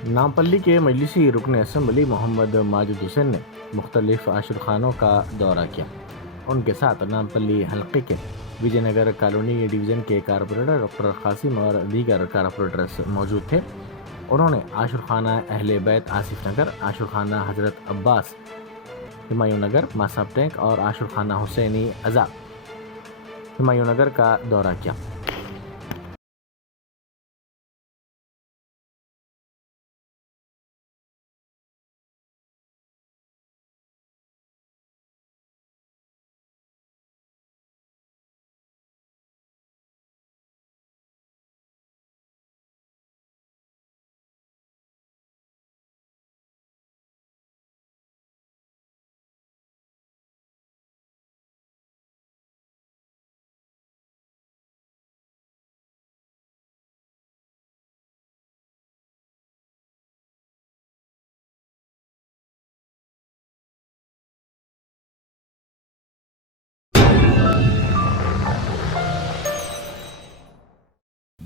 नामपल्ली के मजलिसी रुकन असम्बली मोहम्मद माजिद हुसैन ने मुख्तलिफ आशुरखानों का दौरा किया। उनके साथ नामपल्ली हल्के के विजयनगर कॉलोनी डिवीज़न के कारपोरेटर डॉक्टर कासिम और दीगर कारपोरेटर्स मौजूद थे। उन्होंने आशुरखाना अहले बैत आसिफ नगर, आशुरखाना हज़रत अब्बास हुमायूं नगर मासाब टैंक और आशुरखाना हुसैनी आज़ाद हुमायूं नगर का दौरा किया।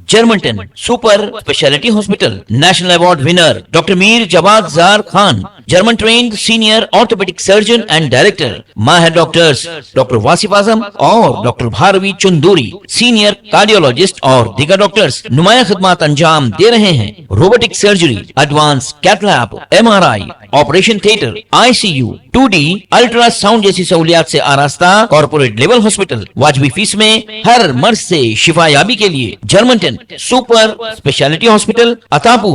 Germanten super speciality hospital, national award winner doctor Mir Jawad Zar Khan, German trained senior orthopaedic surgeon and director, माहिर डॉक्टर्स डॉक्टर वासिफ आजम और doctor Bharvi Chanduri, senior cardiologist और दीगर डॉक्टर्स नुमाया खिदमत अंजाम दे रहे हैं। Robotic surgery, advance cath lab, MRI, operation theatre, ICU, 2D ultrasound जैसी सहूलियात से आरास्ता कॉर्पोरेट लेवल हॉस्पिटल, वाजबी फीस में हर मर्ज से शिफायाबी के लिए Germanton super speciality hospital, Attapur.